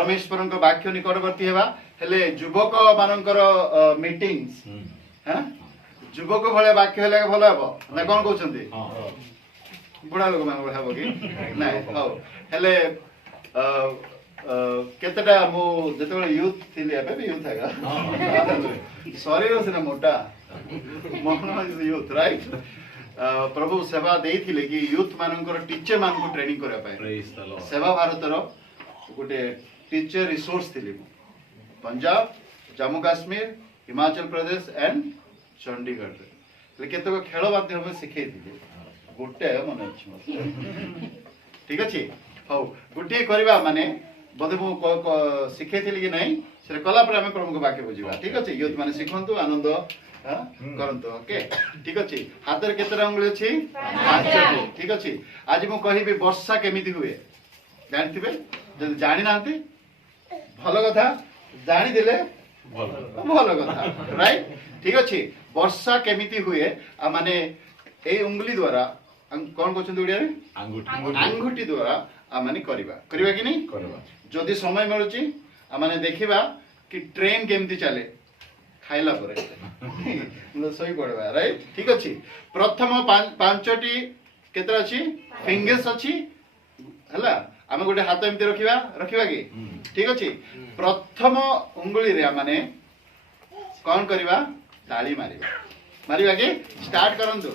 परमेश्वर वाक्य निकटवर्ती हेबा हेले युवक मानकर मीटिंग्स हां युवक भले वाक्य हेले भलो हेबो ना कोन कहउछन्ती बुढ़ा लोक मान हेबो कि नै हो हेले केतेटा मो जेतेबेले यूथ थिले एबे भी यूथ हैगा शरीर सिना मोटा मन इज यूथ राइट प्रभु सेवा देइथिले कि यूथ मानकर टीचर मान को ट्रेनिंग करा पाए सेवा भारत रो गोटे टीचर रिसोर्स थिले पंजाब जम्मू काश्मीर हिमाचल प्रदेश एंड चंडीगढ़ ले केतक खेल माध्यम शिखै दिले गोटे मन अछि ठीक अछि हो गोटे करबा माने बोधे मु शिखै थिले कि नहीं से कला पर हम प्रभु को वाक्य बुझिबा ठीक अछि यूथ माने शिखंतु आनंद करंतु ओके ठीक अछि हातर केतरा अंगुली अछि पांचटी ठीक अछि आज मु कहिबी वर्षा केमिति हुए जानथिबे जदि जानि नांती भलो कथा जानि दिले भलो कथा राइट ठीक अछि वर्षा केमिति हुए आ माने ए उंगली द्वारा कोन कहछन ओडिया रे अंगूठी द्वारा आ माने करबा कि नहीं करबा जदि समय मिलुची आ माने देखिबा कि ट्रेन केमिति चले खाइला परे सही पड़वा राइट ठीक अछि प्रथम पांचटी केतरा अछि फिंगर्स अछि हला हम गोटे हाथ एमति रखिबा कि ठीक अछि प्रथम उंगली रे माने कोन करबा ताली मारिबा कि स्टार्ट करंतु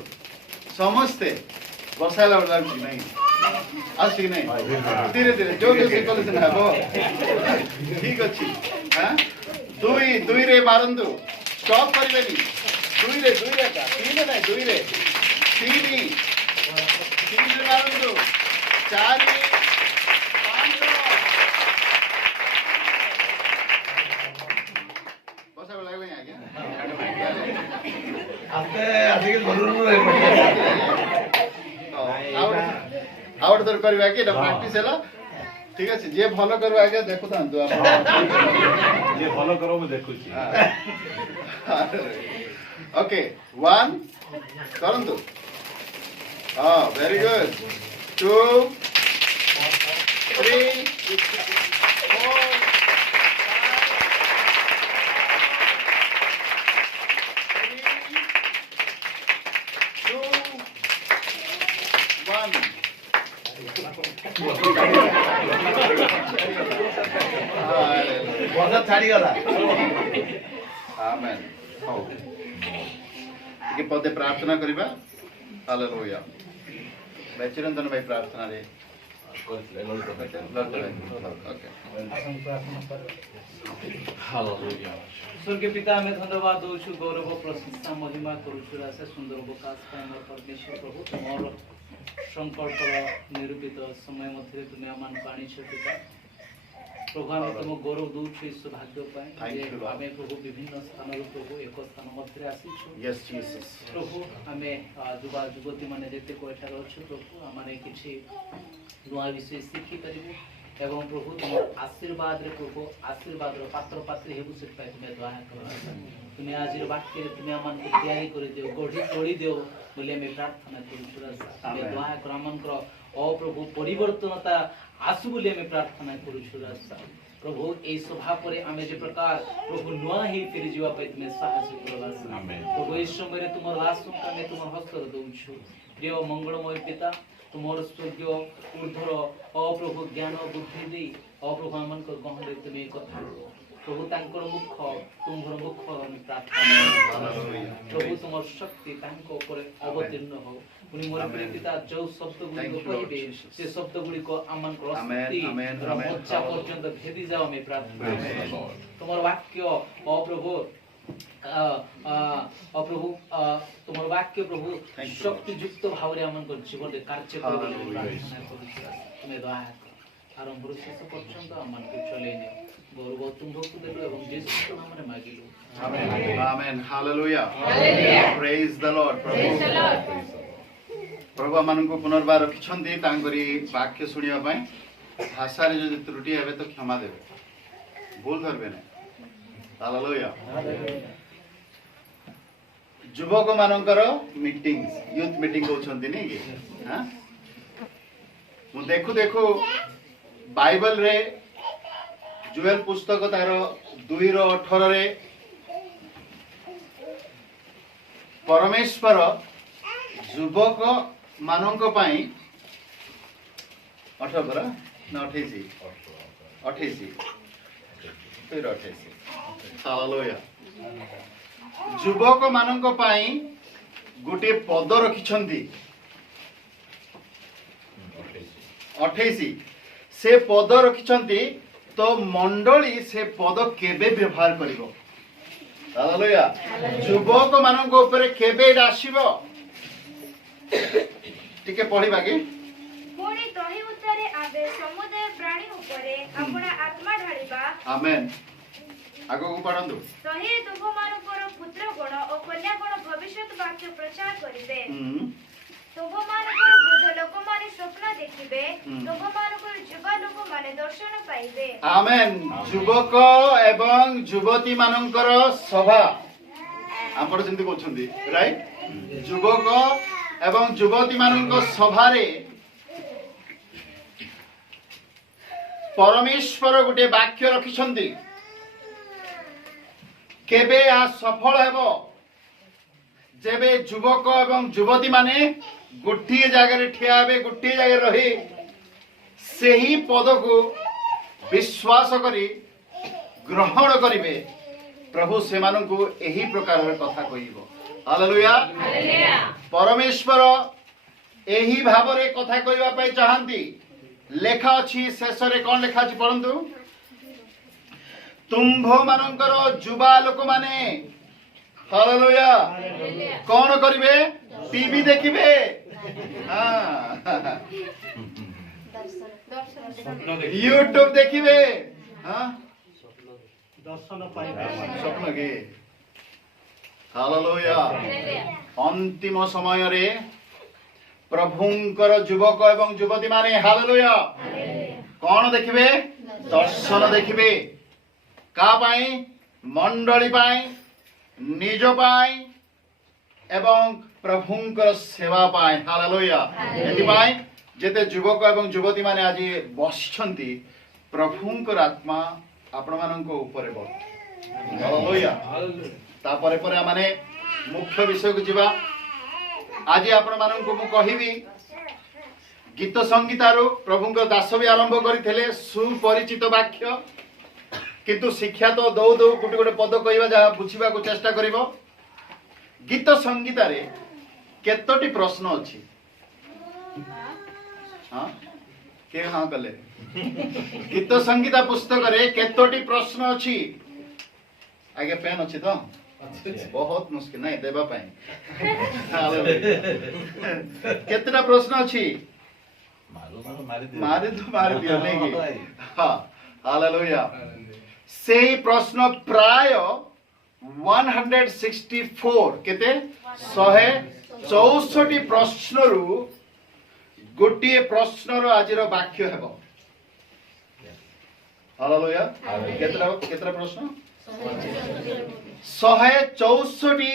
समस्ते बसाला वाला नहीं आज ठीक नहीं धीरे धीरे जो सिंपल से ना हो ठीक अछि हां दुई रे मारंतु स्टॉप करबेनी दुई रे का तीन नहीं दुई रे तीन रे मारंतु चार रे पांच बसा लागले आगे आते अधिक जरूर रे आउट दर करबा कि प्रैक्टिस हैला ठीक है जे भलो करबा आगे देखु तांतु आप जे भलो करो मैं देखु छी ओके 1 करंतु हां वेरी गुड 2 3 बहुत छाड़ी गला आमेन हो कि पदे प्रार्थना करिबा हालेलुया बेचिरंदन भाई प्रार्थना रे ओके हालेलुया स्वर्गीय पिता हमें धन्यवाद दउछु गौरव प्रशंसा महिमा करूछु से सुंदर अवकाश पाए मोर परमेश्वर प्रभु मोर संकल्प निरूपित समय मध्य तुम्हें आमान पानी पिता प्रभु आम तुम गौरव दौछु इस सौभाग्य पाए आमे प्रभु विभिन्न स्थान प्रभु एक स्थान मध्य आसीछु यस जीसस प्रभु आमे युवा युवती माने जेते कोठा रहछु प्रभु आमाने किछि नुआ विषय शिखि परिबु एवं प्रभु तुम आशीर्वाद रे प्रभु आशीर्वाद रो पात्र पात्री हेबु से पाए तुम्हें दया करो तुम्हें आज वाक्य तुम्हें आमान को तैयारी कर दियो गढ़ी तोड़ी दियो बोले मैं प्रार्थना करू तुम्हें दया कर आमान कर ओ प्रभु परिवर्तनता आसु बोले मैं प्रार्थना करू प्रभु ए सभा परे आमे जे प्रकार प्रभु नुआ ही फिर जीवा पे तुम्हें साहस करबा आमेन प्रभु इस समय रे तुमर दासों का मैं तुम हस्त दउछु प्रिय मंगलमय पिता तुमर स्वर्गीय ऊर्ध्वर अप्रभु ज्ञान बुद्धि दे अप्रभु आमन को गहन तुम्हें कथा प्रभु तांकर मुख तुम्हर मुख हम प्रार्थना प्रभु तुमर शक्ति तांको ऊपर अवतीर्ण हो पुनि मोर प्रिय पिता जो शब्द गुडी को कहिबे से शब्द गुडी को आमन को शक्ति मज्जा पर्यंत भेदी जाओ मैं प्रार्थना तुमर वाक्य अप्रभु प्रभु तुमर वाक्य प्रभु शक्ति युक्त भाव रे आमन को जीवन रे कार्य करबे प्रार्थना करू तुम्हें दया आरंभ शेष पर्यंत आमन को चलेने गौरव तुमको देलो एवं यीशु नाम रे मागिलो amen amen hallelujah praise the Lord प्रभु आमन को पुनर्बार रखिछन्ती तांकरी वाक्य सुनिया पय भाषा रे जदि त्रुटि हेबे तो क्षमा देबे भूल करबे नै हालेलुया युवक मानकर मीटिंग्स यूथ मीटिंग होछन्ती नै कि हां मु देखु बाइबल रे जुएल पुस्तक तार 2:18 रे परमेश्वर युवक मानक पाई 18 ना 28 हालेलुया युवक मानक पाई गोटे पद रखिछंती 28 से पद रखिछंती तो मंडली से पद केबे व्यवहार करिवो हालेलुया युवक मानक ऊपर केबे आसीबो टिके पढिबा कि पुणी तही उत्तरे आबे समुदाय प्राणी उपरे अपना आत्मा ढालिबा आमेन आगो को पढंदु तही तुममानकर पुत्र गण और कन्या गण भविष्यत वाक्य प्रचार करिबे तुममानकर वृद्ध लोक माने स्वप्न देखिबे तुममानकर युवा लोक माने दर्शन पाइबे आमेन युवक एवं युवती मानकर सभा आपण जेंति कहउछंदी राइट युवक एवं युवती मानक सभा रे परमेश्वर गोटे वाक्य रखिछंती केबे आ सफल हेबो जेबे युवक एवं युवती माने गोटिए जगह रे ठिया हेबे गोटिए जगह रही सेही पद को विश्वास करी ग्रहण करिवे प्रभु सेमानंकु एही प्रकार कथा कहिबो हालेलुया परमेश्वर एही भावरे कथा कहिबा पई चाहंती लेखा अछि शेष रे कोन लेखा अछि पढंतु तुम्भ मानकर युवा लोक माने हालेलुया कोन करिवे टीवी देखिबे हां यूट्यूब देखिबे हां दर्शन पाइबे स्वप्न के हालेलुया अंतिम समय रे प्रभुंकर युवक एवं युवती माने हालेलुया कौन देखिबे दर्शन देखिबे का पाई मंडली पाई निज पाई एवं प्रभुंकर सेवा पाई हालेलुया एति पाई जेते युवक एवं युवती माने आज बसिछंती प्रभुंकर आत्मा आपण मानक ऊपर बस हालेलुया तापरे परे माने मुख्य विषय को जीवा आज आपण मानक मु कहिबी गीत संगीतारो प्रभुंक दास भी आरंभ करथिले सुपरिचित वाक्य किंतु शिक्षा तो दौ दौ गोटे गोटे पद कहवा जहाँ बुझा को चेष्टा करिवो गीत संगीतारे केतोटी प्रश्न अछि हां के हां कले गीत संगीता पुस्तक रे केतोटी प्रश्न अछि आगे पेन अछि तो बहुत मुश्किल नहीं देबा पाई केतना प्रश्न अछि मारे तो मार दिया नहीं हां हालेलुया से प्रश्न प्राय 164 केते 164 प्रश्न रु गोटे प्रश्न रो आज रो वाक्य हेबो हालेलुया केतना प्रश्न 164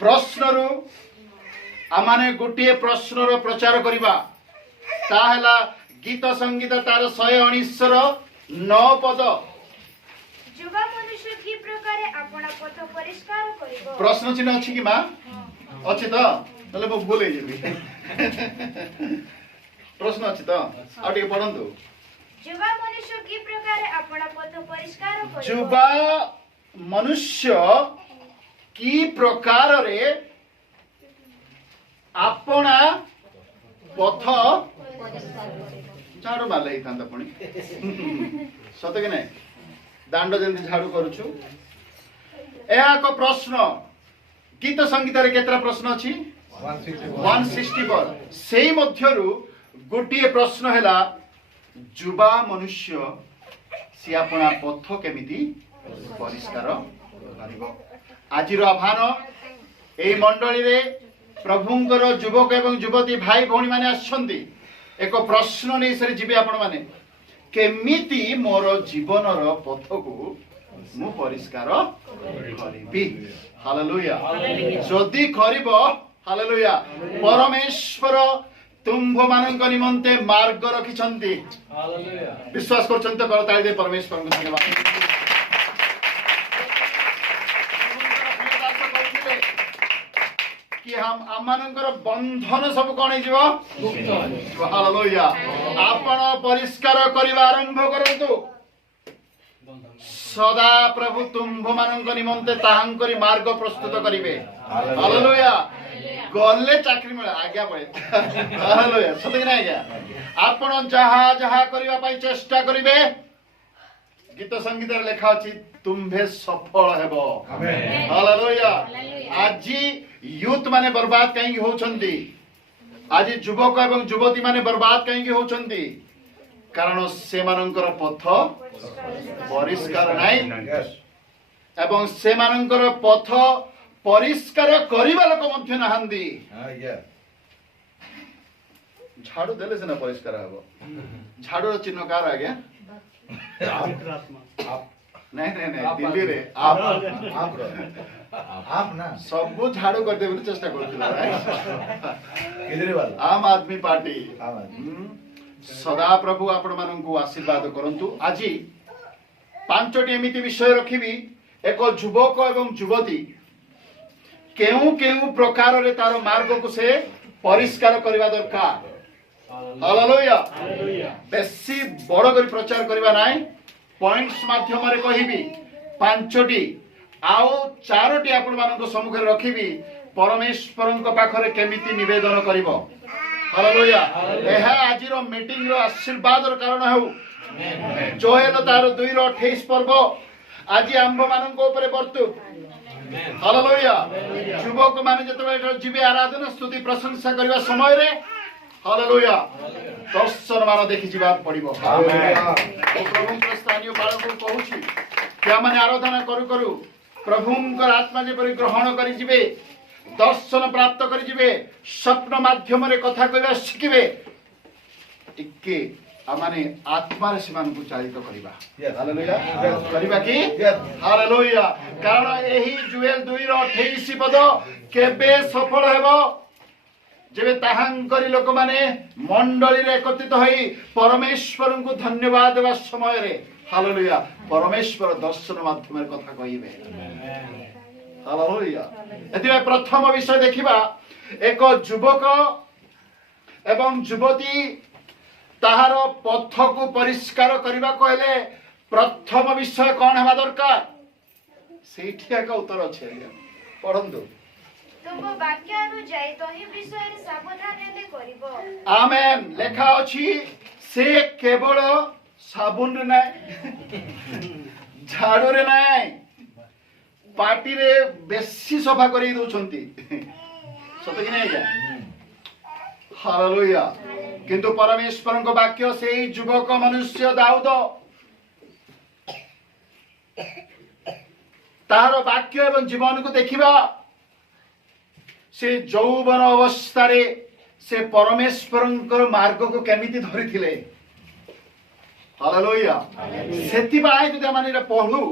प्रश्न रु आमाने गोटे प्रश्न रो प्रचार करिबा ता हैला गीत संगीत तार 119 रो 9 पद युवा मनुष्य की प्रकारे अपना पथ परिष्कार करिवो प्रश्न चिन्ह अछि कि मां अछि त तले म बोले जेबी प्रश्न अछि त आटे पढंतु युवा मनुष्य की प्रकारे अपना पथ परिष्कार करिवो युवा मनुष्य की प्रकार रे अपना पथ झाड़ू मारले ही था पुणी सत कि नहीं दांड जमी झाड़ू करुचु एक प्रश्न गीत संगीत रे केतरा प्रश्न अछि 164 सेही मध्यरु गोटिए प्रश्न हैला युवा मनुष्य सी अपना पथ केमिति परिष्कार करिवो आजिर आह्वान एई मंडली रे प्रभुंकर युवक एवं युवती भाई भौणी माने आछंती एक प्रश्न नहीं सर जीवे आपण माने केमिति मोर जीवन रो पथ को मु परिष्कार करिबी हालेलुया जदी करिबो हालेलुया परमेश्वर तुम्भ मानक निमंते मार्ग रखिछंती हालेलुया विश्वास करछंती करताई दे परमेश्वर को धन्यवाद कि हम आमनकर बंधन सब कोन जीव मुक्त हालेलुया आपण परिष्कार करिवा आरंभ करंतु सदा प्रभु तुम्भ मानक निमंते ताहांकरी मार्ग प्रस्तुत करिवे हालेलुया गले चाकरी मिले आज्ञा पड़े हालेलुया सते ना आज्ञा आपण जहा जहा करिवा पई चेष्टा करिवे गीत संगीत रे लेखा अछि तुम्भे सफल हेबो आमेन हालेलुया आज यूथ माने बर्बाद कहीं होछंती आज युवक एवं युवती माने बर्बाद कहीं होछंती कारण से मानकर पथ परिष्कार नाही एवं से मानकर पथ परिष्कार करिबा लोक मध्य नाहंदी झाड़ू देले से ना परिष्कार हबो झाड़ू चिन्ह कार आ गया आत्मा नहीं नहीं नहीं दिल्ली रे आप ना सब झाड़ू कर देबे चेष्टा करथिला किधर वाला आम आदमी पार्टी आम आदमी। सदा प्रभु आपण माननकु आशीर्वाद करंतु आजी पांचटी एमिति विषय रखिबी एक युवक एवं युवती केउ केउ प्रकार रे तार मार्ग को से परिष्कार करबा दरकार हालेलुया बेसी बड़ कर प्रचार करबा नाही पॉइंट्स माध्यम रे कहिबी पांचटी आउ चारोटी आपण मानक सम्मुख रे रखिबी परमेश्वरଙ୍କ पाखरे केमिति निवेदन करिवो हालेलुया एहा आजिरो मीटिंग रो आशीर्वाद रो कारण हेउ जोएल तार 2:28 पर्व आज आंब मानक ऊपर बर्तु हालेलुया युवक माने जतबे जीवे आराधना स्तुति प्रशंसा करबा समय रे हालेलुया दर्शन मान देखि जीवा पड़िबो आमेन प्रभु के स्थानीय बालक को कहूची क्या माने आराधना करू करू प्रभुंकर आत्मा जे परि ग्रहण करि जीवे दर्शन प्राप्त करि जीवे स्वप्न माध्यम रे कथा कहबा शिखिबे टिके आमाने आत्मा रे समान को चालित करिबा हालेलुया करिबा की हालेलुया कारण एही जुएल 2:28 पद केबे सफल हेबो जेबे ताहांकरी लोक माने मंडली रे एकत्रित होई परमेश्वर को धन्यवाद देवा समय रे हालेलुया परमेश्वर दर्शन माध्यम रे कथा कहिबे हालेलुया एतिबे प्रथम विषय देखिबा एक युवक एवं युवती ताहार पथ को परिष्कार करबा कहले प्रथम विषय कोन हेबा दरकार सेठी एक उत्तर अछि पढंतु तुम वाक्य अनुଯାୟୀ तही विषय रे सावधान हेले करिवो आमेन लेखा अछि से केवल साबुन रे नाही झाड़ू रे नाही पार्टी रे बेसी सफा करी दउछंती सत कि नाही जा हालेलुया किंतु परमेश्वरଙ୍କ वाक्य सेही युवक मनुष्य दाऊद तार वाक्य एवं जीवन को देखिबा से यौवन अवस्था रे से परमेश्वरଙ୍କର मार्ग को केमिति धरिथिले हालेलुया सेति बाय जदि माने पढु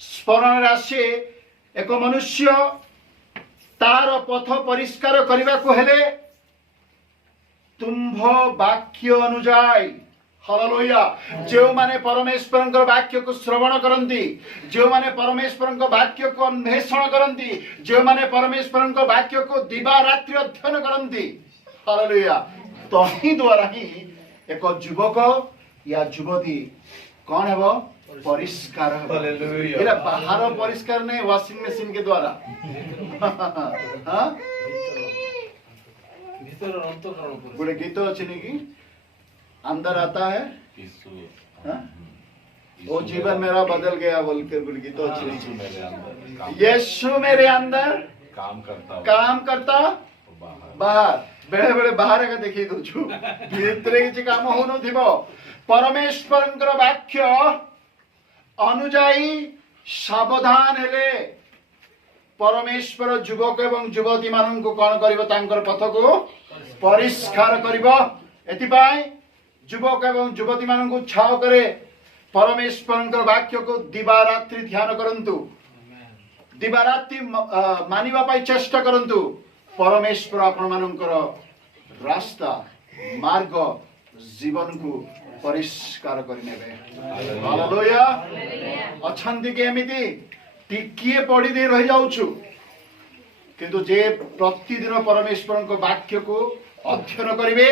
स्मरण राशि एक मनुष्य तार पथ परिष्कार करबा को हेले तुम्भ वाक्य अनुଯାୟୀ हालेलुया जो माने परमेश्वरଙ୍କ वाक्य को श्रवण करंती जो माने परमेश्वरଙ୍କ वाक्य को अन्वेषण करंती जो माने परमेश्वरଙ୍କ वाक्य को दिवा रात्रि अध्ययन करंती हालेलुया तही द्वारा ही एक युवक या युवती कौन है वो परिष्कार हालेलुया एरा बाहर परिष्कार नहीं वॉशिंग मशीन के द्वारा हां भीतर अंतःकरण पर गोटे गीत अच्छे नहीं कि अंदर आता है हाँ? वो जीवन मेरा बदल गया बोलकर गोटे गीत अच्छे नहीं यीशु मेरे अंदर काम करता बाहर बेड़े बेड़े बाहर का देखिए दउछु भीतर किछि काम हो न थिबो परमेश्वरଙ୍କର वाक्य अनुଯାୟୀ सावधान हेले परमेश्वर युवक एवं युवती मान को कौन करिवो तांकर पथ को परिष्कार करिवो एतिपाई युवक एवं युवती मान को छाव करे परमेश्वरଙ୍କର वाक्य को दिवा रात्रि ध्यान करंतु दिवा रात्रि मानिबा पाई चेष्टा करंतु परमेश्वर आपण मानकर रास्ता मार्ग जीवन को परिष्कार करनेबे हालेलुया अछंती के एमिति टिकिए पड़ी दे रही जाउछु किंतु जे प्रतिदिन परमेश्वर को वाक्य को अध्ययन करिवे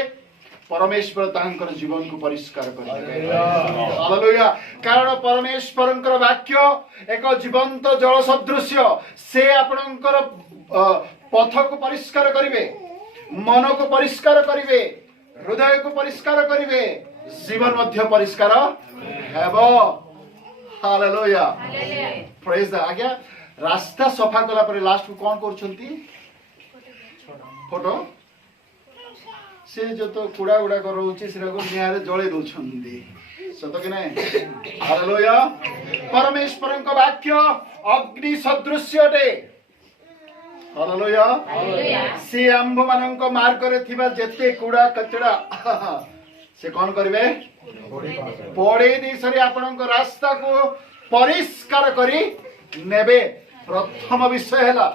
परमेश्वर तांकर जीवन को परिष्कार करिवे हालेलुया कारण परमेश्वर वाक्य एक जीवंत जल सदृश्य से आपणकर पथ को परिष्कार करिवे मन को परिष्कार करिवे हृदय को परिष्कार करिवे जीवन मध्य परिष्कार हेबो हालेलुया प्रेज द आज्ञा रास्ता सफा कला पर लास्ट को कौन करछंती फोटो से जो तो कूड़ा गुड़ा करोछि सेरा को निहारे जळे दोछंती सत कि नहीं हालेलुया परमेश्वर को वाक्य अग्नि सदृश्यटे हालेलुया से आंभ मानक मार्ग रे थिबा जेते कूड़ा कचड़ा से कौन करिवे पड़े दी सरी आपनक रास्ता को परिष्कार करी नेबे प्रथम विषय हैला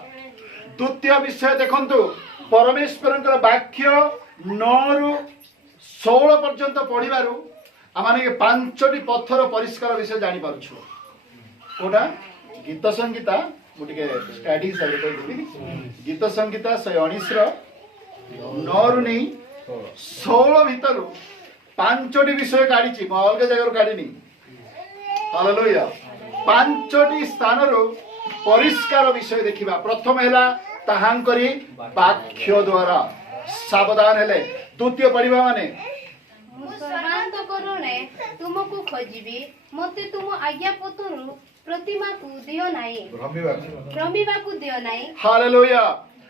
द्वितीय विषय देखंतु परमेश्वर वाक्य 9 रु 16 पर्यंत पढ़िबारु आमाने के 5टी पत्थर परिष्कार विषय जानि पारुछु कोडा गीत संगीता मुटिके स्टडी साइड कहि गीत संगीता 119 रो 9 रु नहीं 16 भितरु 5टी विषय काढिछि म अलग जगह काढिनी हालेलुया 5टी स्थान रो परिष्कार विषय देखिबा प्रथम हैला ताहांकरी वाक्य द्वारा सावधान हेले द्वितीय पढ़िबा माने सर्वांत करुणे तुमको खोजिबी मते तुम आज्ञा पत्रु प्रतिमा को दियो नाही भ्रमिबा को दियो नाही हालेलुया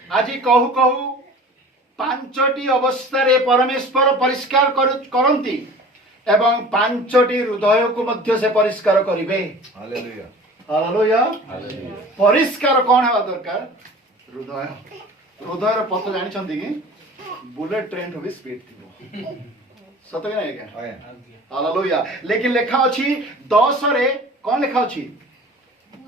आजि कहू कहू 5टी अवस्था रे परमेश्वर परिष्कार करंती एवं 5टी हृदय को मध्य से परिष्कार करिवे हालेलुया हालेलुया परिष्कार कौन हेबा दरकार हृदय हृदय पथ जानि छंती कि बुलेट ट्रेन भी स्पीड थी सत कि नहीं क्या हालेलुया लेकिन लिखा अछि 10 रे कौन लिखा अछि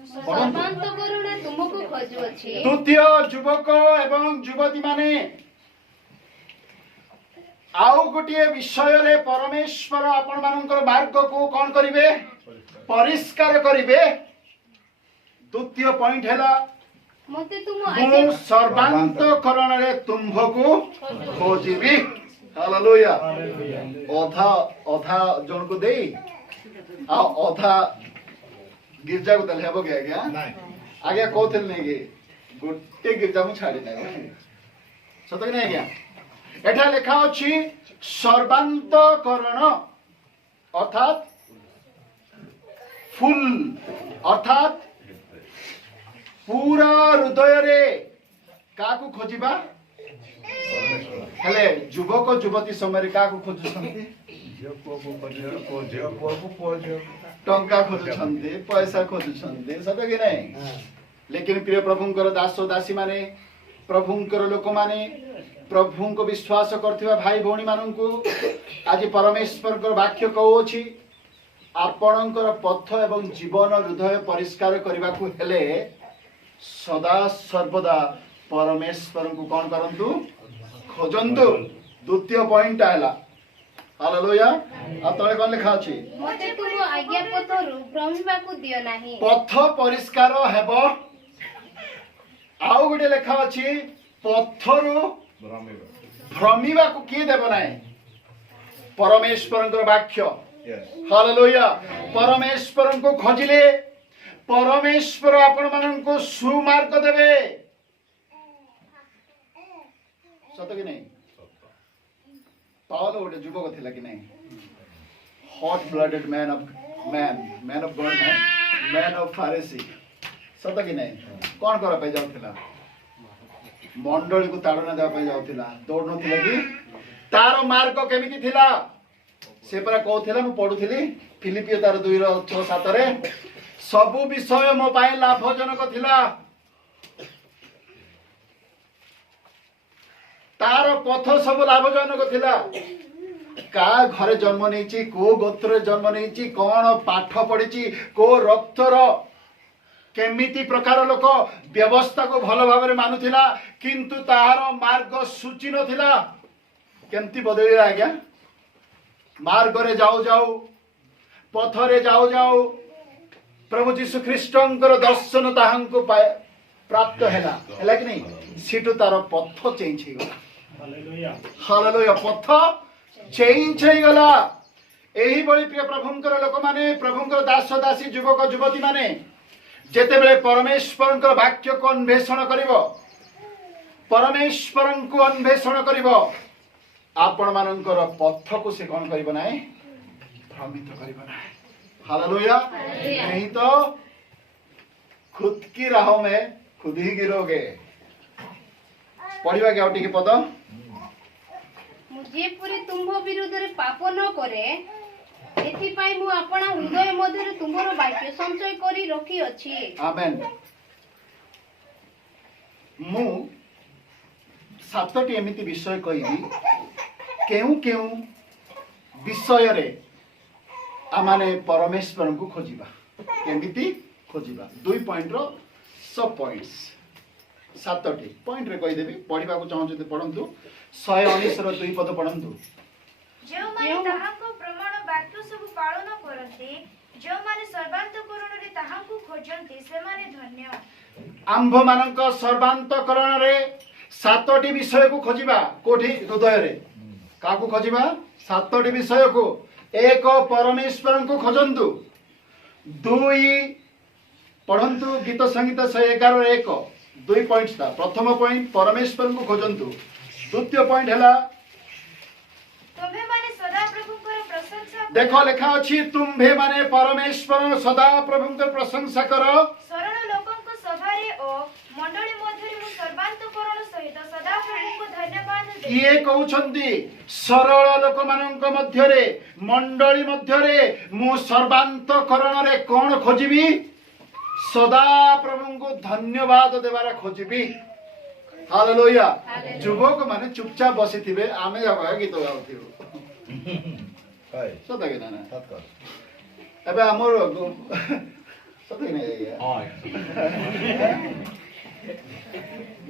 सर्वांत करुणे तुमको खोजुअछि द्वितीय युवक एवं युवती माने आउ गोटे विषय रे परमेश्वर आपण मानकर मार्ग को कौन करिवे परिष्कार करिवे द्वितीय पॉइंट हैला मते तुम मु सर्वांत करण रे तुमको खोजिबी हालेलुया अधा जन को देई आ अधा गिरजा को तले हेबो के आज्ञा आज्ञा कोथिल नहीं गे गोटे गिरजा मु छाडी नै सत कि नहीं आज्ञा एठा लिखा अछि सर्वांत करण अर्थात फुल अर्थात पूरा हृदय रे काकू खोजिबा हेले युवक युवती समय रे काकू खोजुछंती टंका खोजुछंती पैसा खोजुछंती सत कि नहीं लेकिन प्रिय प्रभुंकर दास दासी माने प्रभुंकर लोक माने प्रभु को विश्वास करथिबा भाई भौणी माननकु आज परमेश्वर को वाक्य कहउछि आपणकर पथ एवं जीवन हृदय परिष्कार करबा को हेले सदा सर्वदा परमेश्वर को कौन करंतु खोजंतु द्वितीय पॉइंट आला हालेलुया आ तळे कोन लिखा अछि मते तुम आज्ञा पत्रु भ्रमिबा को दियो नाही पथ परिष्कार हेबो आउ गुटे लिखा अछि पथरु भ्रमिबा को किए देबो नाही परमेश्वर वाक्य हालेलुया परमेश्वर को खोजिले परमेश्वर आपण मानन को सुमार्ग देबे सत कि नहीं पावल गोटे युवक थिला कि नहीं hot blooded man of God man of Pharisee सत कि नहीं कौन करा पे जाउथिला मंडली को ताड़ना देवा पे जाउथिला दौड़ नथिला कि तार मार्ग केमिति थिला से परा कहथिला मु पढुथिली फिलिपियो तार 2:6-7 रे सबु विषय मो पाए लाभजनक थिला तार पथ सब लाभजनक थिला का घरे जन्म नहींची को गोत्र जन्म नहींची कौन पाठ पढ़ी को रक्तर केमिति प्रकार लोक व्यवस्था को भल भाव मानुला किंतु तार मार्ग सूची नथिला केमती बदलिला आज्ञा मार्गरे जाऊ जाऊ पथरे जाऊ जाऊ प्रभु जीशु ख्रीष्टंकर दर्शन ताहांको प्राप्त हैला कि नहीं सीटू तार पथ चेंज हो गला हालेलुया हालेलुया पथ चेंज हो गला एही बळी प्रिय प्रभुंकर लोक माने प्रभुंकर दास दासी युवक युवती माने जेते बेले परमेश्वरंकर वाक्य को अन्वेषण करिवो परमेश्वरन को अन्वेषण करिवो आपण मानकर पथ को से कोन करिवो नाही भ्रमित करिवो नाही हालेलुया नहीं तो खुद की राहों में खुद ही गिरोगे पढ़िबा के आउटी के पद मुझे पूरी तुम्भ विरुद्ध रे पाप न करे एथिपाई मु अपना हृदय मध्य तुम्हार वाक्य संचय करी रखी अछि आमेन मु सातटी एमिति विषय कहिबी केउ केउ विषय रे आमाने परमेश्वर को खोजिबा केमिति खोजिबा 2 पॉइंट रो सब पॉइंट्स सातटी पॉइंट रे कहि देबी पढिबा को चाहू जते पढंतु 119 रो 2 पद पढंतु जो माने ताहाको प्रमाण वाक्य सब पालन करନ୍ତି जो माने सर्वांतकरण रे ताहाको खोजନ୍ତି से माने धन्य आंभ मानक सर्वांतकरण रे सातटी विषय को खोजिबा कोठी हृदय रे काकू खोजिबा सातटी विषय को एक परमेश्वर को खोजंतु 2 पढ़ंतु गीत संगीत 111 1 2 पॉइंट्स था प्रथम पॉइंट परमेश्वर को खोजंतु द्वितीय पॉइंट हैला तुम्हे माने सदा प्रभुकर प्रशंसा देखो लिखा अछि तुम्भे माने परमेश्वर सदा प्रभुकर प्रशंसा करो शरण लोकंक सभारे ओ मंडली मध्यरे मु सर्वांतकरण सहित सदा प्रभुको धन्यवाद दे किए कहउछंती सरल लोक मानक मध्यरे मंडली मध्यरे मु सर्वांतकरण रे कोन खोजिबी सदा प्रभु को धन्यवाद देवारा खोजिबी हालेलुया युवक माने चुपचाप बसी थिबे आमे गीत गाउथिबो काय सदा के ना सत्कर एबे हमर सदा के ना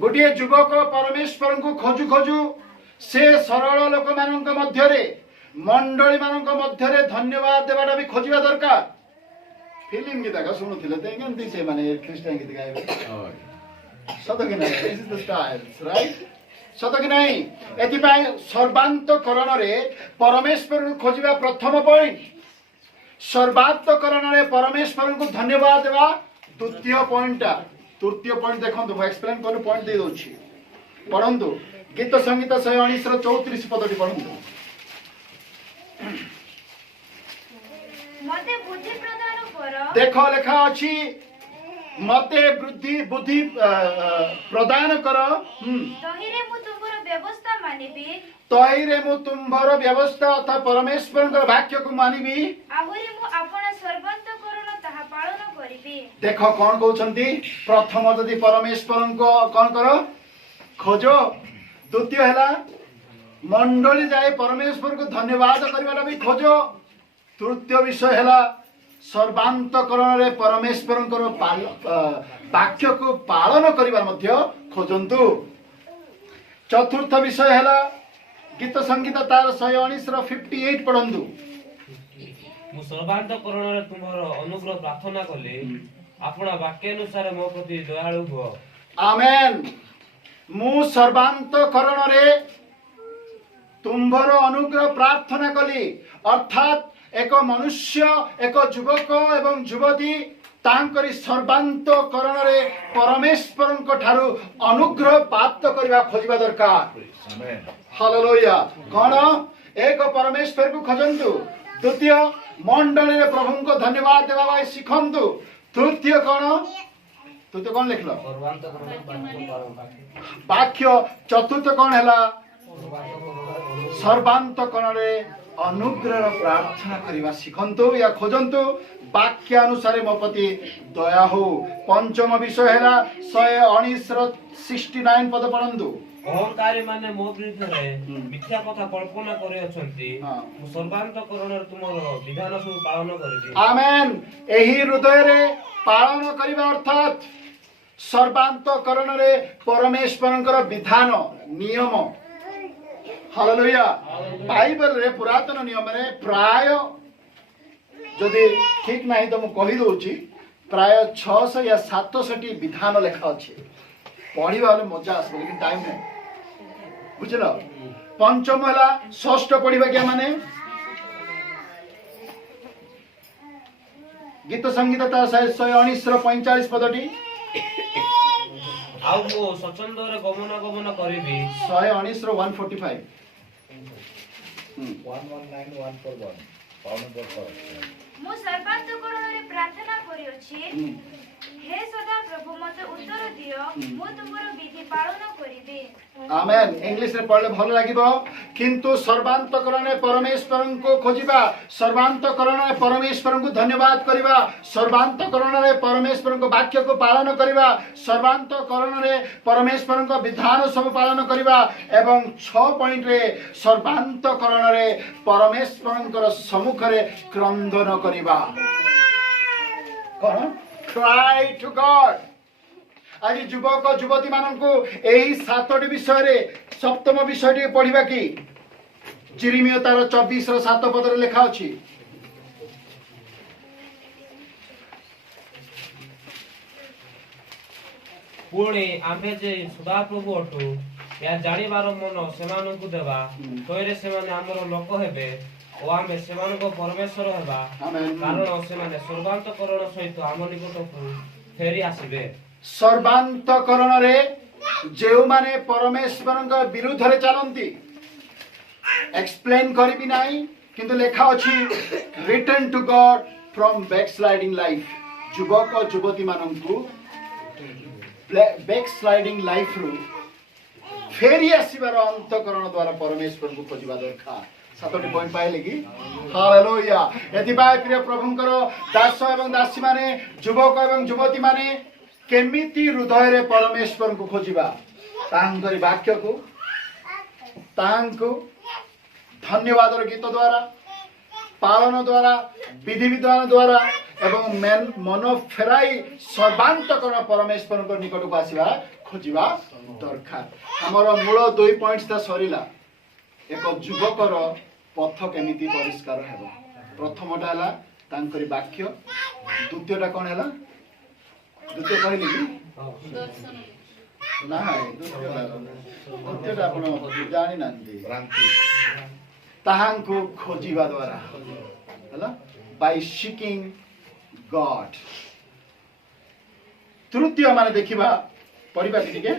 गोटे युवक परमेश्वर को खोजु खोजु से सरल लोक मानक मध्यरे मंडली मानक मध्यरे धन्यवाद देवाटा भी खोजिबा दरकार फिल्म गीत का सुनुथिले ते केमती से माने ख्रिस्टियन गीत गाइबे सत कि नहीं this is the style right सत कि नहीं एतिपाई सर्वांतकरण रे परमेश्वर को खोजिबा प्रथम पॉइंट सर्वांतकरण रे परमेश्वर को धन्यवाद देवा द्वितीय पॉइंट तृतीय पॉइंट देखंतु मैं एक्सप्लेन करनु पॉइंट दे दोछि पढंतु गीत संगीत 119 रो 34 पदटी पढंतु मते बुद्धि प्रदान कर देखो लेखा अछि मते बुद्धि प्रदान कर तहिरे मु तुमर व्यवस्था मानिबी तहिरे मु तुम्भर व्यवस्था अथा परमेश्वरଙ୍କ वाक्य को मानिबी आहुरी मु आपण सर्वांतकरण ताहा पालन करिबी देखो कौन कहउछंती प्रथम जदि परमेश्वरଙ୍କ कोन करो खोजो द्वितीय हैला मंडली जाए परमेश्वर को धन्यवाद करबाटा भी खोजो तृतीय विषय हैला सर्वांतकरण रे परमेश्वरଙ୍କର वाक्य को पालन करबा मध्य खोजंतु चतुर्थ विषय हैला गीत संगीत तार 119 रो 58 पढंतु मु सर्वांतकरण रे तुमरो अनुग्रह प्रार्थना कले आपना वाक्य अनुसार मो प्रति दयालु हो आमेन मु सर्वांतकरण रे तुम्भर अनुग्रह प्रार्थना कली अर्थात एक मनुष्य एक युवक एवं युवती तांकरी सर्वांतकरण रे परमेश्वरଙ୍କ ठारू अनुग्रह प्राप्त करबा खोजिबा दरकार आमेन हालेलुया कोन एक परमेश्वर को खोजंतु द्वितीय मंडली रे प्रभु को धन्यवाद देबा भाई सिखंतु तृतीय कोन लिखलो वाक्य चतुर्थ कोन हैला सर्वांतकरण रे अनुग्रह प्रार्थना करवा सिखंतु या खोजंतु वाक्य अनुसार मो प्रति दया हो पंचम विषय हैला 119 रो 69 पद पढंतु अहंकारी माने मो विरुद्ध रे मिथ्या कथा कल्पना करे अछंती हां मु सर्वांतकरण रे तुमरो विधान सब पालन करबी आमेन एही हृदय रे पालन करबा अर्थात सर्वांतकरण रे परमेश्वरଙ୍କର विधान नियम हालेलुया बाइबल रे पुरातन नियम रे प्राय जदि ठीक नहीं तो मुझे कही दूची प्राय 600 या 700 विधान लेखा अच्छे पढ़ा मजा आस लेकिन टाइम नहीं बुझल पंचम है षष्ठ पढ़ा क्या माने गीत संगीत 119:45 पदटी ଆଉ ମୁଁ ସ୍ୱଚ୍ଛନ୍ଦରେ ଗମନାଗମନ କରିବି 119:145 119:141 ପାଉନ ବର୍ଷ ମୁଁ ସର୍ବାନ୍ତକରଣରେ ପ୍ରାର୍ଥନା କରିଅଛି हे सदा प्रभु मते उत्तर दियो मु तुमर विधि पालन करिबे आमेन इंग्लिश रे पढ़ले भल लागिबो किंतु सर्वांतकरणे परमेश्वरन को खोजिबा सर्वांतकरणे परमेश्वरन को धन्यवाद करिबा सर्वांतकरणे परमेश्वरन को वाक्य को पालन करिबा सर्वांतकरणे परमेश्वरन को विधान सब पालन करिबा एवं 6 पॉइंट रे सर्वांतकरणे परमेश्वरन को सम्मुख रे क्रंदन करिबा कोन Cry to God. आज युवक युवती मानू यही 7टी विषय रे सप्तम विषय पढ़ा कि जिरिमिया तार 24:7 पदर लेखा अछि पुणी आमे जे सदाप्रभु अटु या जानिबार मन सेमानकु देबा तोरे सेमाने हमर लोक हेबे ओ आमे सेमानको परमेश्वर हेबा कारण सेमाने सर्वांतकरण सहित आम निकटकु फेरी आसीबे सर्वांतकरण रे जेउ माने परमेश्वरଙ୍କ विरुद्ध रे चलंती एक्सप्लेन करबी नाही किंतु लेखा अछि return to God from backsliding life युवक युवती माननकु बैकस्लाइडिंग लाइफ रु फेरी आसीबार अंतकरण द्वारा परमेश्वर को खोजिबा दरकार 7टी पॉइंट पाइले कि हालेलुया एथिबाय प्रिय प्रभुंकर दास एवं दासी माने युवक एवं युवती माने केमिति हृदय रे परमेश्वर को खोजिबा तांकरी वाक्य को तांको धन्यवाद गीत द्वारा पालन द्वारा विधि विधान द्वारा एवं मन फेराई सर्वांतकरण परमेश्वर को निकट को आसीबा खोजिबा दरकार हमर मूल 2 पॉइंट्स ता सरीला एक युवकर पथ केमिति परिष्कार हेबो प्रथमटा हला तांकरी वाक्य द्वितीयटा कोन हला द्वितीय कहली कि नाही द्वितीयटा आपण जानि नांदी भ्रांति ताहांको खोजिबा द्वारा हला बाय सीकिंग गॉड तृतीय माने देखिबा पढिबा टिके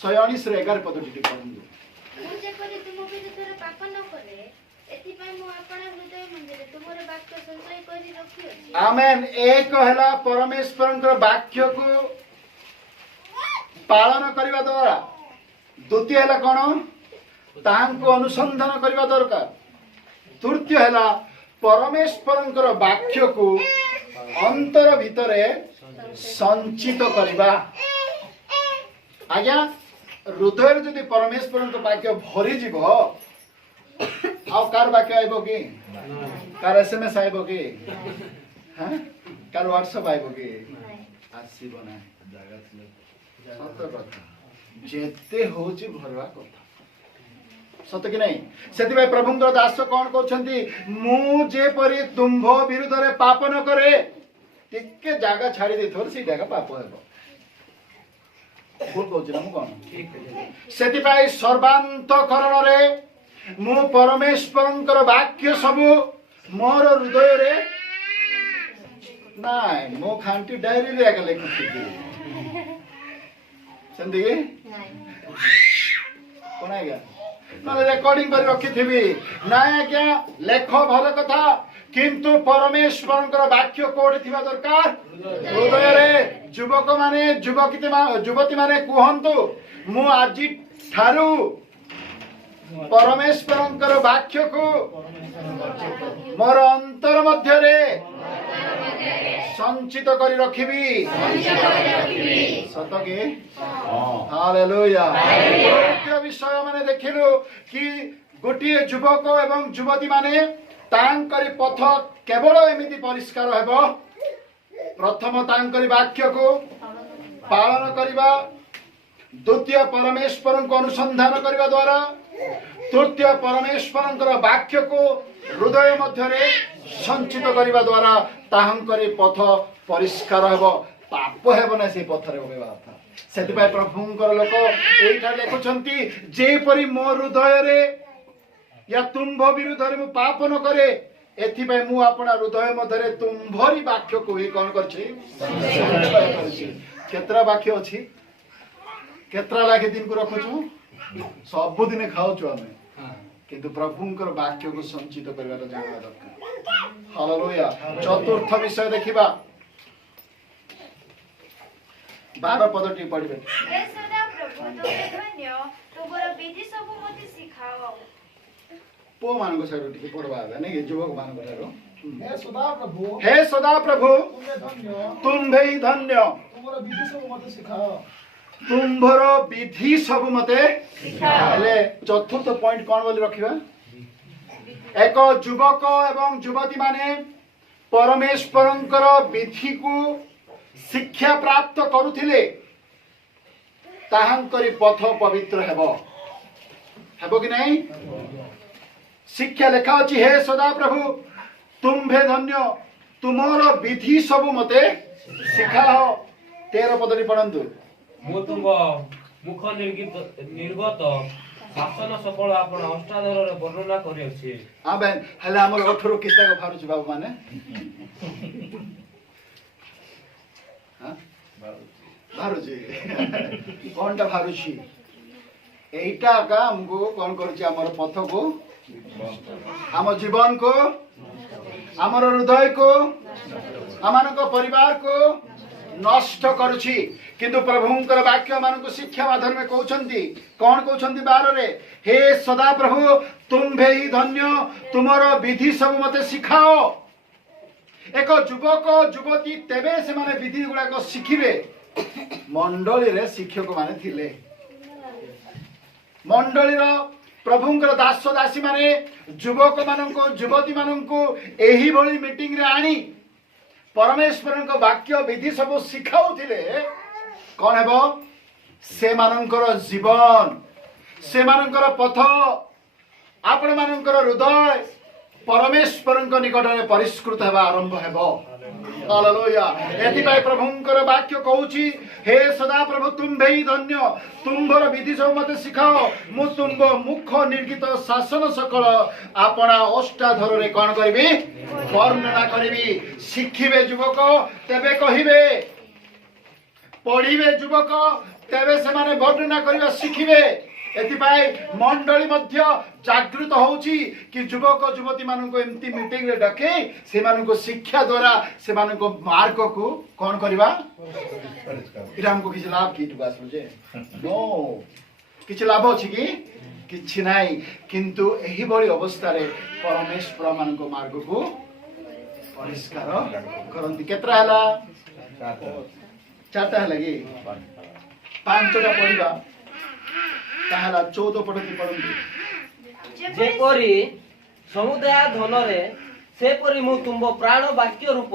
119:11 पद टिके पढिबा ମୁଁ ଯେପରି ତୁମ ବିରୁଦ୍ଧରେ ପାପ ନ କରେ ଏଥିପାଇଁ ମୁଁ ଆପଣ ହୃଦୟ ମନ୍ଦିରରେ ତୁମର ବାକ୍ୟ ସଞ୍ଚୟ କରି ରଖିଅଛି आमेन एक हला परमेश्वरଙ୍କ वाक्य को पालन करबा द्वारा द्वितीय हला कोन तांको अनुसंधान करबा दरकार तृतीय हला परमेश्वरଙ୍କ वाक्य को अंतर भितरे संचित करबा आज्ञा हृदय जदि परमेश्वर वाक्य भरी जीव आ कार वाक्य आइब कि कार SMS आइब कि कार व्हाट्सएप आइब कि आसीब ना जागा सत कथा जेते होची भरवा कथा सत कि नहीं सेति प्रभुंकर दास कौन कहते मु जे परी तुम्भ विरुद्ध रे पाप न करे टिके जागा छाड़ी दे थोर सी जागा पाप हेबो भूल कहूँ ना मुझे सर्वांतकरण रे मु परमेश्वर वाक्य सबु मोर हृदय रे नाई मो खांटी डायरी रे आगे लिखुथि सेंदी कोन आज्ञा माने रेकॉर्डिंग कर रखिथिबी नाय आज्ञा लेख भल कथा किंतु परमेश्वरଙ୍କର वाक्य कोड थिबा दरकार हृदय रे युवक माने युवती माने कुहंतु मु आजि ठारू परमेश्वरଙ୍କର वाक्य को मोर अंतर मध्य रे संचित करी रखिबी सत के हालेलुया द्वितीय विषय माने देखिलु कि गोटिए युवक एवं युवती माने तांकरी पथ केवल एमिति परिष्कार हेबो प्रथम तांकरी वाक्य को पालन करिबा द्वितीय परमेश्वर को अनुसंधान करिबा द्वारा तृतीय परमेश्वर वाक्य को हृदय मध्य संचित करने द्वारा ताहंकरी पथ परिष्कार हेब पाप हेब ना से पथरे से प्रभुंकर लोक यही लिखुंट जेपरी मो हृदय रे या तुम्भ विरुद्ध मु पाप न करे एथिपाई मु अपना हृदय मध्य तुम्भरी वाक्य को ही कौन कर केतरा वाक्य अच्छी केतरा लाखे दिन को रखुचु सबुदिन खाऊचु आम किंतु प्रभुंकर वाक्य को संचित करने जानवा दरकार हालेलुया। चतुर्थ विषय देखिबा 12 पदटी पढ़िबे। हे सदा प्रभु तुमे धन्य तुमर विधि सब मते सिखाओ। पो मान को साइड टिके पढ़वा नहीं युवक मान को साइड हे सदा प्रभु तुम्भे ही धन्य तुमर विधि सब मते सिखाओ। तुम्भर विधि सब मते हेले चतुर्थ पॉइंट कौन बोली रखिबा एक युवक एवं युवती माने परमेश्वरंकर विधि को शिक्षा प्राप्त करुथिले ताहांकरी पथ पवित्र हेबो कि नहीं शिक्षा लेखा अछि हे सदा प्रभु तुम्भे धन्य तुमर विधि सब मते शिखाओ 13 पदरी पढ़ंतु मु तुम मुख निर्गत शासन सकल आपण अष्टादर रे वर्णना करियछि। आबेन हले हमर 18 किस्ता को फारुछि बाबू माने हां फारुछि कोनटा फारुछि एटा का हमको कोन करछि हमर पथ को हमर जीवन को हमर हृदय को हमर परिवार को नष्ट करुछि किंतु प्रभुंकर वाक्य मान को शिक्षा माध्यम में कहउछंती कौन कहउछंती 12 रे हे सदा प्रभु तुम्भे ही धन्य तुमर विधि सब मते सिखाओ। एक युवक युवती तेबे से माने विधि गुडा को शिखिबे मंडली रे शिक्षक माने थिले मंडली रो प्रभुंकर दास दासी माने युवक माननको युवती माननको एही भली मीटिंग रे आनी परमेश्वर को वाक्य विधि सब शिखाउथिले कौन हेबो से मानकर जीवन से मानकर पथ आपण मानकर हृदय परमेश्वर निकट में परिष्कृत हेबा आरंभ हेबो हालेलुया। एथिपाई प्रभुंकर वाक्य कहूची हे सदा प्रभु तुम्भे ही धन्य तुम्भर विधि सब मते सिखाओ मु तुम्भ मुख निर्गित शासन सकल आपना अष्टाधर रे कोन करबी वर्णना करबी शिखिबे युवक तेबे कहिबे पढ़िबे युवक तेबे से माने वर्णना करबा शिखिबे एथिपाई मंडली मध्य जागृत होउची कि युवक युवती मानन को एमती मीटिंग रे डके से मानन को शिक्षा द्वारा से मानन को मार्ग को कोन करबा इरा हमको किछ लाभ की बात बुझे नो किछ लाभ अछि कि किछ नाही किंतु एही बळी अवस्था रे परमेश्वर मानन को मार्ग को परिष्कार करंती केतरा हला चारटा लगी पांचटा पढिबा ताहला 14 पढती पढंती जेपरी समुदाय धनरे सेपरी मु तुम प्राण वाक्य रूप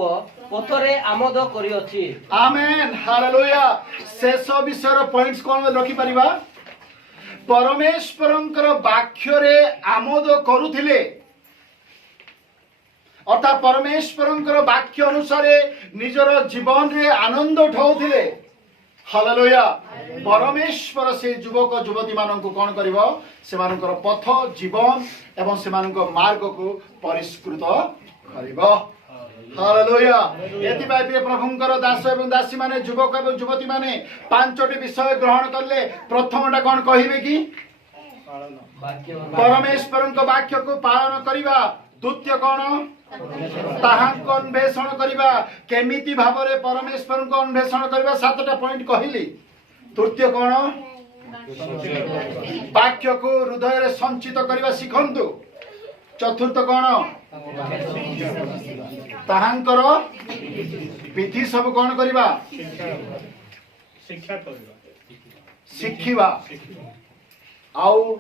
पथरे आमोद करियछि। Amen hallelujah. शेष विषय पॉइंट्स कोन रखि परिबा परमेश्वरंकर वाक्य रे आमोद करुथिले अर्थात परमेश्वरंकर वाक्य अनुसार निजर जीवन रे आनंद उठाउथिले हालेलुया। परमेश्वर से युवक युवती मान को कौन करिवो से मानकर पथ जीवन एवं से मानकर मार्ग को परिष्कृत करिवो हालेलुया। एतिबाई प्रिय प्रभुंकर दास एवं दासी माने युवक एवं युवती माने पांचटी विषय ग्रहण करले प्रथमटा कौन कहिबे कि परमेश्वरଙ୍କ वाक्य को पालन करिबा द्वितीय कौन ताहाको अन्वेषण करिबा केमिति भाबरे परमेश्वरଙ୍କ अन्वेषण करिबा सातटा पॉइंट कहिली तृतीय कौन वाक्य को हृदय रे संचित करिबा सिखंतु चतुर्थ कौन ताहांकर विधि सब कौन करिबा शिक्षा करिबा शिखिबा आउ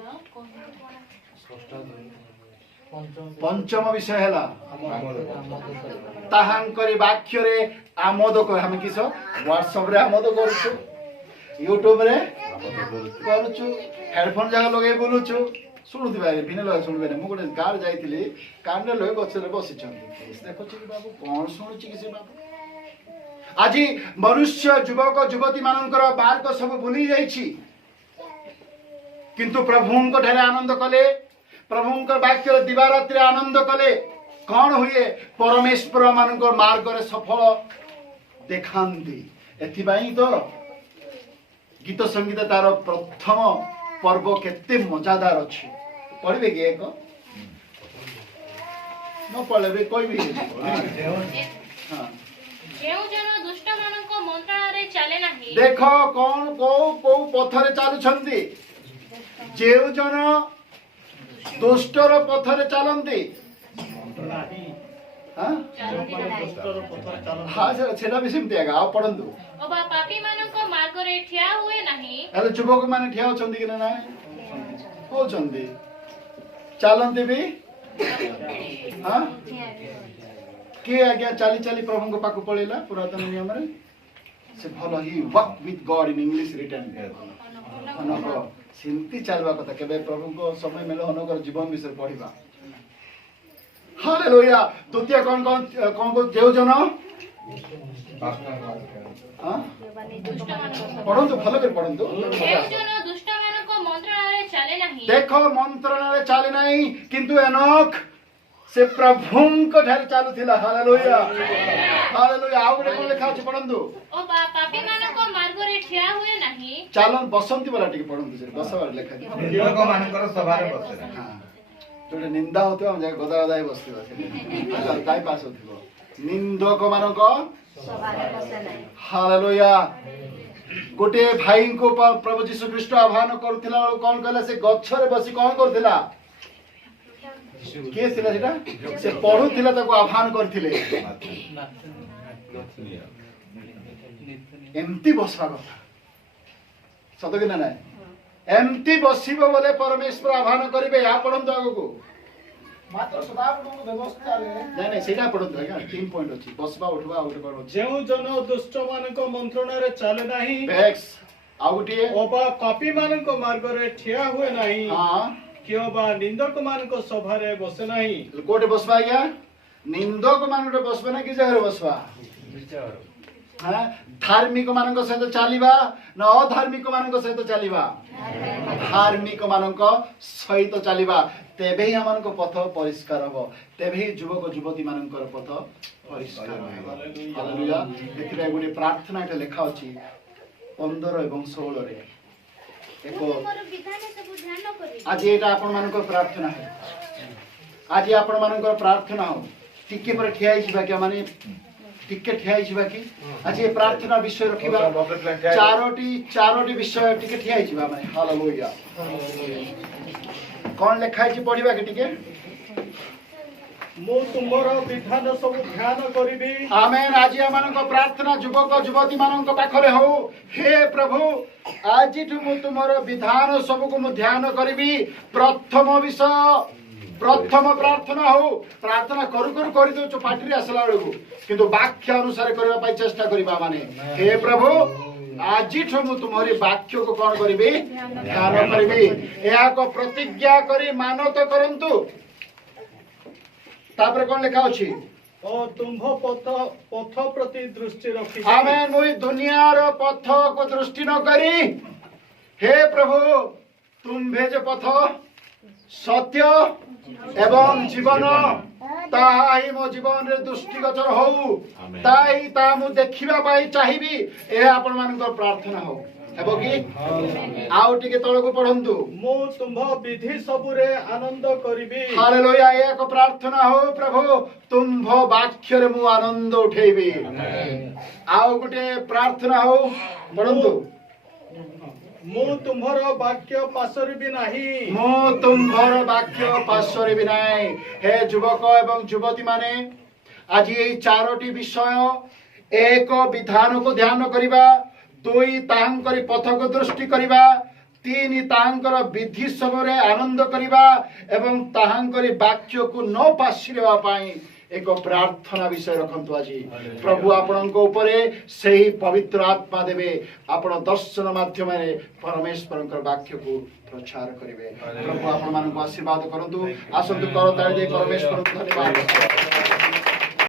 पंचम विषय हैला ताहांकरी वाक्य रे आमोद को हम किस व्हाट्सएप रे आमोद करूछु यूट्यूब रे करूछु हेडफोन जगह लगे बोलुछु ଶୁଣୁଥିବା ଭିନ୍ନ ଲୋକ ଶୁଣିବେ ନା। ମୁଁ ଗୋଟେ ଗାଁରେ ଯାଇଥିଲି, କାଣ୍ଡ ଲୋକ ଗଛରେ ବସିଛନ୍ତି, ଦେଖୁଛି କି ବାବୁ କଣ ଶୁଣୁଛି କି ସେ ବାବୁ। ଆଜି ମନୁଷ୍ୟ ଯୁବକ ଯୁବତୀ ମାନଙ୍କର ମାର୍ଗ ସବୁ ଭୁଲି ଯାଇଛି, କିନ୍ତୁ ପ୍ରଭୁଙ୍କ ଠାରେ ଆନନ୍ଦ କଲେ, ପ୍ରଭୁଙ୍କ ବାକ୍ୟର ଦିବାରାତ୍ରିରେ ଆନନ୍ଦ କଲେ କଣ ହୁଏ? ପରମେଶ୍ୱର ମାନଙ୍କ ମାର୍ଗରେ ସଫଳ ଦେଖାନ୍ତି। ଏଥିପାଇଁ ତ ଗୀତ ସଙ୍ଗୀତ ତାର ପ୍ରଥମ ପର୍ବ କେତେ ମଜାଦାର ଅଛି। ପଢିବେ କି ଏକ ନ ପଢିଲେ ବି କହିବି। ଦେଖ କଣ କୋଉ କୋଉ ପଥରେ ଚାଲୁଛନ୍ତି। ଯେଉଁ ଜଣ ଦୁଷ୍ଟର ପଥରେ ଚାଲନ୍ତି, ସେଟା ବି ସେମିତି ଆଜ୍ଞା। ଆଉ ପଢନ୍ତୁ। ହେଲେ ଯୁବକ ମାନେ ଠିଆ ଅଛନ୍ତି କି ନା ନାଇଁ? ହଉଛନ୍ତି, ଚାଲନ୍ତି ବି। କିଏ ଆଜ୍ଞା ଚାଲି ଚାଲି ପ୍ରଭୁଙ୍କ ପାଖକୁ ପଳେଇଲା ପୁରାତନ ନିୟମରେ? ସେ ଭଲ he walk with God in English return. ସେମିତି ଚାଲିବା କଥା। କେବେ ପ୍ରଭୁଙ୍କ ସମୟ ମିଳେ ଅନଙ୍କର ଜୀବନ ବିଷୟରେ ପଢିବା। ହାଲେଲୁୟା। ଦ୍ୱିତୀୟ କଣ କଣ କଣ ଯେଉଁ ଜଣ ପଢନ୍ତୁ, ଭଲ କରି ପଢନ୍ତୁ। ଦେଖ ମନ୍ତ୍ରଣାରେ ଚାଲେ ନାହିଁ, କିନ୍ତୁ ଏନୋଖ ସେ ପ୍ରଭୁଙ୍କ ଠାରେ ଚାଲୁଥିଲା। Hallelujah hallelujah. ଆଉ ଗୋଟେ କଣ ଲେଖା ଅଛି ପଢନ୍ତୁ। ଚାଲ ବସନ୍ତି ବୋଲା ଟିକେ ପଢନ୍ତୁ। ବସବାର ଲେଖା ଯୋଉଟା ନିନ୍ଦା ହଉଥିବ ଆମେ ଗଦା ଗଦା ହେଇ ବସିଥିବା, ଟାଇମ୍ ପାସ୍ ହଉଥିବ। ନିନ୍ଦକ ମାନଙ୍କ ହାଲେଲୁୟା। ଗୋଟେ ଭାଇଙ୍କୁ ପ୍ରଭୁ ଯୀଶୁ ଖ୍ରୀଷ୍ଟ ଆହ୍ୱାନ କରୁଥିଲା ବେଳକୁ କଣ କହିଲା? ସେ ଗଛରେ ବସି କଣ କରୁଥିଲା? କିଏ ଥିଲା ସେଟା? ସେ ପଢୁଥିଲା, ତାକୁ ଆହ୍ୱାନ କରିଥିଲେ। ଏମିତି ବସିବା କଥା, ସତ କି ନା ନାଇଁ? ଏମିତି ବସିବ ବୋଲେ ପରମେଶ୍ୱର ଆହ୍ୱାନ କରିବେ। ଏହା ପଢନ୍ତୁ ଆଗକୁ। ମାତ୍ର ସଦାପ୍ରଭୁଙ୍କ ବ୍ୟବସ୍ଥାରେ ନାଇଁ ନାଇଁ ସେଇଟା ପଢନ୍ତୁ ଆଜ୍ଞା। 3 ପଏଣ୍ଟ ଅଛି, ବସିବା ଉଠିବା। ଆଉ ଗୋଟେ କଣ ଅଛି? ଯେଉଁ ଜନ ଦୁଷ୍ଟ ମାନଙ୍କ ମନ୍ତ୍ରଣାରେ ଚାଲେ ନାହିଁ, ଆଉ ଗୋଟିଏ ଅବା ପାପୀ ମାନଙ୍କ ମାର୍ଗରେ ଠିଆ ହୁଏ ନାହିଁ, ହଁ କିଏ ବା ନିନ୍ଦକ ମାନଙ୍କ ସଭାରେ ବସେ ନାହିଁ। କୋଉଠି ବସିବା ଆଜ୍ଞା? ନିନ୍ଦକ ମାନଙ୍କ ବସିବା ନା କି ଜାଗାରେ ବସିବା? ଧାର୍ମିକ ମାନଙ୍କ ସହିତ ଚାଲିବା ନା ଅଧାର୍ମିକ ମାନଙ୍କ ସହିତ ଚାଲିବା? ଧାର୍ମିକ ମାନଙ୍କ ସହିତ ଚାଲିବା। ତେବେ ହିଁ ଆମମାନଙ୍କ ପଥ ପରିଷ୍କାର ହବ, ତେବେ ହିଁ ଯୁବକ ଯୁବତୀ ମାନଙ୍କର ପଥ ପରିଷ୍କାର ହେବ। ହାଲେଲୁୟା। ଏଥିପାଇଁ ଗୋଟେ ପ୍ରାର୍ଥନା ଏଠି ଲେଖା ଅଛି 15 ଏବଂ 16ରେ। ଆଜି ଏଇଟା ଆପଣ ମାନଙ୍କର ପ୍ରାର୍ଥନା ହଉ। ଆଜି ଆପଣ ମାନଙ୍କର ପ୍ରାର୍ଥନା ହଉ। ଟିକେ ପରେ ଠିଆ ହେଇଯିବା କି ମାନେ ଟିକେ ଠିଆ ହେଇଯିବା କି? ଆଜି ଏ ପ୍ରାର୍ଥନା ବିଷୟ ରଖିବା। ଚାରୋଟି ବିଷୟ ଟିକେ ଠିଆ ହେଇଯିବା ମାନେ। ହାଲେଲୁୟା। କଣ ଲେଖା ହେଇଛି ପଢିବା କି ଟିକେ? ମୁଁ ତୁମର ବିଧାନ ସବୁ ଧ୍ୟାନ କରିବି। ଆମେନ୍। ଆଜି ଆମମାନଙ୍କ ପ୍ରାର୍ଥନା ଯୁବକ ଯୁବତୀ ମାନଙ୍କ ପାଖରେ ହଉ। ହେ ପ୍ରଭୁ, ଆଜିଠୁ ମୁଁ ତୁମର ବିଧାନ ସବୁକୁ ମୁଁ ଧ୍ୟାନ କରିବି। ପ୍ରଥମ ବିଷୟ, ପ୍ରଥମ ପ୍ରାର୍ଥନା ହଉ। ପ୍ରାର୍ଥନା କରୁ କରୁ କରିଦଉଛୁ ପାଟିରେ ଆସିଲା ବେଳକୁ, କିନ୍ତୁ ବାକ୍ୟ ଅନୁସାରେ କରିବା ପାଇଁ ଚେଷ୍ଟା କରିବା ମାନେ। ହେ ପ୍ରଭୁ, ଆଜିଠୁ ମୁଁ ତୁମରି ବାକ୍ୟକୁ କଣ କରିବି? ଧ୍ୟାନ କରିବି। ଏହାକୁ ପ୍ରତିଜ୍ଞା କରି ମାନତ କରନ୍ତୁ। ତାପରେ କଣ ଲେଖା ଅଛି? ଓ ତୁମ୍ଭ ପଥ ପ୍ରତି ଦୃଷ୍ଟି ରଖି। ଆମେନ୍। ମୁଁ ଦୁନିଆର ପଥକୁ ଦୃଷ୍ଟି ନ କରି, ହେ ପ୍ରଭୁ ତୁମ୍ଭେ ଯେ ପଥ, ସତ୍ୟ ଏବଂ ଜୀବନ, ତାହା ହିଁ ମୋ ଜୀବନରେ ଦୃଷ୍ଟିଗୋଚର ହଉ। ତାହା ମୁଁ ଦେଖିବା ପାଇଁ ଚାହିଁବି। ଏହା ଆପଣ ମାନଙ୍କର ପ୍ରାର୍ଥନା ହଉ। ହେବ କି? ଆଉ ଟିକେ ତଳକୁ ପଢନ୍ତୁ। ମୁଁ ତୁମ୍ଭ ବିଧି ସବୁରେ ଆନନ୍ଦ କରିବି। ହାଲେଲୁୟା। ଏକ ପ୍ରାର୍ଥନା ହଉ, ପ୍ରଭୁ ତୁମ୍ଭ ବାକ୍ୟରେ ମୁଁ ଆନନ୍ଦ ଉଠେଇବି। ଆଉ ଗୋଟେ ପ୍ରାର୍ଥନା ହଉ, ପଢନ୍ତୁ। ମୁଁ ତୁମ୍ଭର ବାକ୍ୟ ପାସରିବି ନାହିଁ। ମୁଁ ତୁମ୍ଭର ବାକ୍ୟ ପାସରିବି ନାହିଁ। ହେ ଯୁବକ ଏବଂ ଯୁବତୀ ମାନେ, ଆଜି ଏଇ 4ଟି ବିଷୟ, 1 ବିଧାନକୁ ଧ୍ୟାନ କରିବା, 2 ତାହାଙ୍କରି ପଥକୁ ଦୃଷ୍ଟି କରିବା, 3 ତାହାଙ୍କର ବିଧି ସବୁରେ ଆନନ୍ଦ କରିବା ଏବଂ ତାହାଙ୍କରି ବାକ୍ୟକୁ ନ ପାଶିବା ପାଇଁ एक प्रार्थना विषय रखंतु आज प्रभु आपणक उपरे सही पवित्र आत्मा देवे आपण दर्शन माध्यम परमेश्वर वाक्य को प्रचार करेंगे प्रभु आपण मान आशीर्वाद करंतु आसंतु कर ताली दे परमेश्वर धन्यवाद।